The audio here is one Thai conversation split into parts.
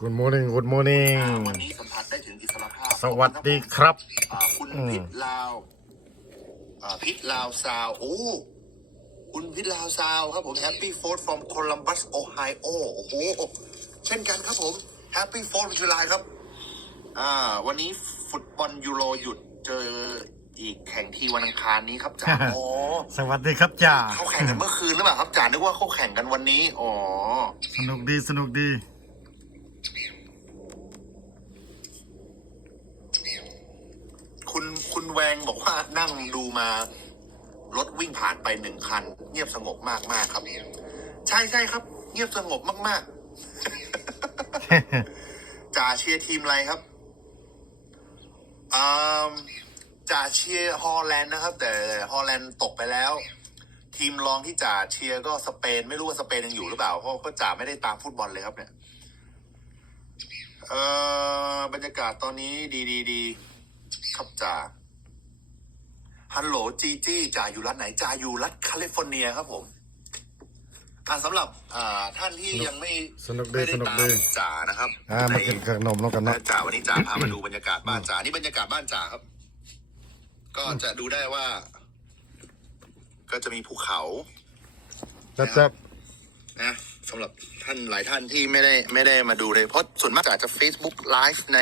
Good morning Good morning อ่าวันนี้สัมผัสได้ถึงอิสรภาพสวัสดีครับ อ่าคุณอืม พิษลาวอ่าพิษลาวซาวโอ้คุณพิษลาวซาวครับผม Happy Fourth from Columbus Ohio โอ้โหเช่นกันครับผม Happy Fourth of July ครับ อ่า วันนี้ฟุตบอลยูโรหยุดเจออีกแข่งทีวันอังคารนี้ครับจ่าอ๋อ สวัสดีครับจ่าเขาแข่งกันเมื่อคืนหรือเปล่าครับจ่านึกว่าเขาแข่งกันวันนี้ อ๋อ สนุกดีสนุกดี คุณคุณแว งบอกว่านั่งดูมารถวิ่งผ่านไปหนึ่งคัน เงียบสงบมากมากๆครับใช่ใช่ครับ เงียบสงบมากๆจ่าเชียร์ทีมอะไรครับอ่าจ่าเชียร์ฮอลแลนด์นะครับ แต่ฮอลแลนด์ตกไปแล้ว ทีมรองที่จ่าเชียร์ก็สเปน ไม่รู้ว่าสเปนยังอยู่หรือเปล่าเพราะก็จ่าไม่ได้ตามฟุตบอลเลยครับเนี่ยเอ่อบรรยากาศตอนนี้ดีดีดีครับจ่า ฮัลโหลจีจี้จ่าอยู่รัฐไหนจ่าอยู่รัฐแคลิฟอร์เนียครับผมอ่าสำหรับอ่าท่านที่ยังไม่สนุกดีไม่ได้สนุกตาดีมจ่านะครับอ่ามากินขนมแล้วกันเนาะ จ่าวันนี้จ่าพามาดูบรรยากาศบ้านจ่านี่บรรยากาศบ้านจ่าครับ ก็จะดูได้ว่า ก็จะมีภูเขา จับจับนะสำหรับท่านหลายท่านที่ไม่ได้ไม่ได้มาดูเลย เพราะส่วนมากจะ Facebook Live ใน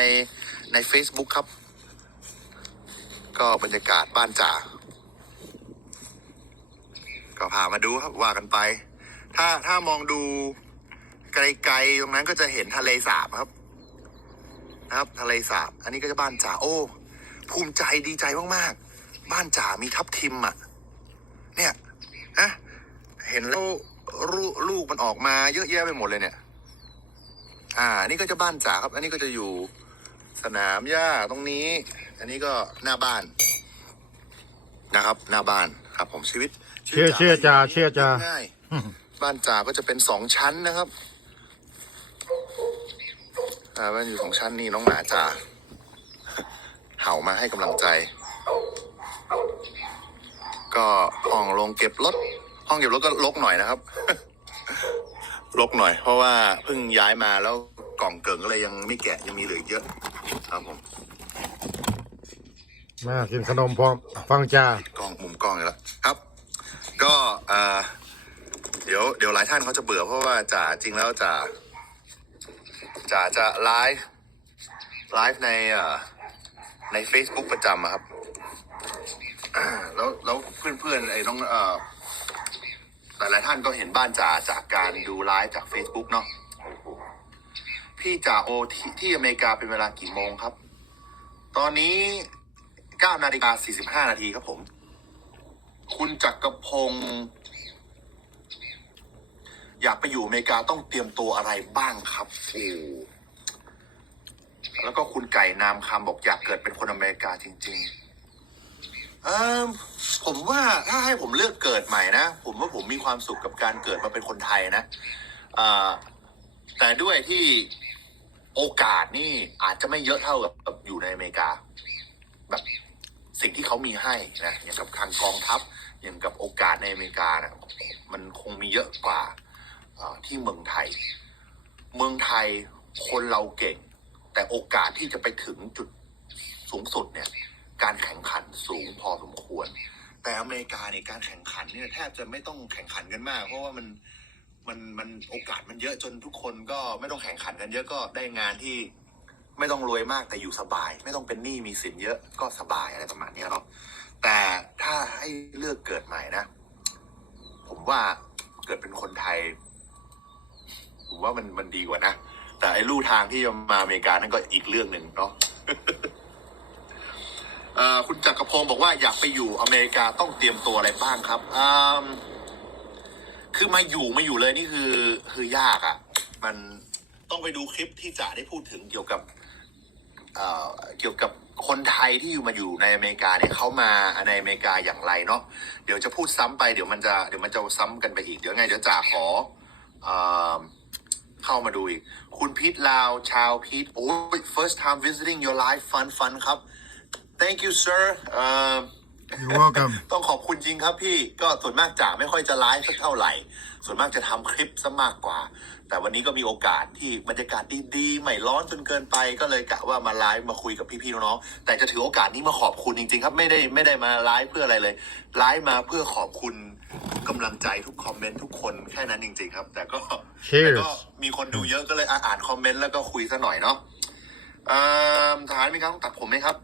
ใน Facebook ครับ ก็บรรยากาศบ้านจ่าก็พามาดูครับว่ากันไป ถ้าถ้ามองดูไกลๆตรงนั้นก็จะเห็นทะเลสาบครับ นะครับ ทะเลสาบ อันนี้ก็จะบ้านจ่าโอ้ภูมิใจดีใจมากๆ บ้านจ่ามีทับทิมอะ เนี่ยนะเห็นแล้วลูลูกมันออกมาเยอะแยะไปหมดเลยเนี่ย อ่า นี่ก็จะบ้านจ๋าครับ อันนี้ก็จะอยู่สนามหญ้าตรงนี้ อันนี้ก็หน้าบ้านนะครับ หน้าบ้านครับ ผมชีวิตเชื่อเชื่อจ่าเชื่อจ่าง่ายบ้านจ๋าก็จะเป็นสองชั้นนะครับอ่าบ้านอยู่สองชั้นนี่น้องหมาจ๋าเห่ามาให้กำลังใจ ก็ห้องลงเก็บรถห้องเก็บรถก็ลกหน่อยนะครับลกหน่อย เพราะว่าเพิ่งย้ายมาแล้วกล่องเกิงก็เลยยังไม่แกะยังมีเหลืออีกเยอะ ครับผม มากินขนมพร้อม ฟังจ่ากล้องมุมกล้องเลยละครับ ก็เอ่อเดี๋ยวเดี๋ยวหลายท่านเขาจะเบื่อเพราะว่าจ่าจริงแล้วจ่าจ่าจะไลฟ์ไลฟ์ในเอ่อใน Facebook ประจำอะครับอ่าแล้วแล้วเพื่อนๆไอ้น้องเอ่อหลายๆท่านก็เห็นบ้านจ่าจากการดูไลฟ์จาก Facebook เนาะพี่จ่าโอที่ที่อเมริกาเป็นเวลากี่โมงครับ ตอนนี้ 9นาฬิกา45 นาทีครับผม คุณจักรพงศ์อยากไปอยู่อเมริกาต้องเตรียมตัวอะไรบ้างครับโอ้แล้วก็คุณไก่นามคำบอกอยากเกิดเป็นคนอเมริกาจริงๆเออผมว่าถ้าให้ผมเลือกเกิดใหม่นะ ผมว่าผมมีความสุขกับการเกิดมาเป็นคนไทยนะอ่าแต่ด้วยที่โอกาสนี่อาจจะไม่เยอะเท่ากับอยู่ในอเมริกา แบบ สิ่งที่เขามีให้นะอย่างกับทางกองทัพ อย่างกับโอกาสในอเมริกานะมันคงมีเยอะกว่าที่เมืองไทย เมืองไทยคนเราเก่ง แต่โอกาสที่จะไปถึงจุดสูงสุดเนี่ยการแข่งขันสูงพอสมควร แต่อเมริกาเนี่ยการแข่งขันเนี่ยแทบจะไม่ต้องแข่งขันกันมาก เพราะว่ามันมันมันโอกาสมันเยอะจนทุกคนก็ไม่ต้องแข่งขันกันเยอะก็ได้งานที่ ไม่ต้องรวยมากแต่อยู่สบาย ไม่ต้องเป็นหนี้มีสินเยอะก็สบายอะไรประมาณนี้เนาะแต่ถ้าให้เลือกเกิดใหม่นะ ผมว่าเกิดเป็นคนไทย ผมว่ามันมันดีกว่านะ แต่ไอ้ลู่ทางที่จะมาอเมริกานั่นก็อีกเรื่องหนึ่งเนาะคุณจักรพงศ์บอกว่าอยากไปอยู่อเมริกาต้องเตรียมตัวอะไรบ้างครับคือมาอยู่มาอยู่เลยนี่คือคือยากอะ่ะ มันต้องไปดูคลิปที่จ่าได้พูดถึงเกี่ยวกับ เกี่ยวกับคนไทยที่อยู่มาอยู่ในอเมริกาเนี่ยเขามาในอเมริกาอย่างไรเนาะเดี๋ยวจะพูดซ้ำไปเดี๋ยวมันจะเดี๋ยวมันจะซ้ำกันไปอีกเดี๋ยวไงเดี๋ยวจ่าขอเอเข้ามาดูอีก คุณพีทลาวชาวพีทโอ้ย first time visiting your life fun fun ครับ thank you sir You're welcome ต้องขอบคุณจริงครับพี่ก็ส่วนมากจ่าไม่ค่อยจะไลฟ์สักเท่าไหร่ ส่วนมากจะทำคลิปซะมากกว่า แต่วันนี้ก็มีโอกาสที่บรรยากาศดีๆไม่ร้อนจนเกินไป ก็เลยกะว่ามาไลฟ์มาคุยกับพี่ๆน้องๆแต่จะถือโอกาสนี้มาขอบคุณจริง ๆ ครับไม่ได้ไม่ได้มาไลฟ์เพื่ออะไรเลยไลฟ์มาเพื่อขอบคุณทุกกำลังใจทุกคอมเมนต์ทุกคนแค่นั้นจริง ๆ ครับ แต่ก็ Cheers แต่ก็มีคนดูเยอะก็เลยอะอ่านคอมเมนต์แล้วก็คุยซะหน่อยเนาะเอ่อทหารมีการต้องตัดผมไหมครับ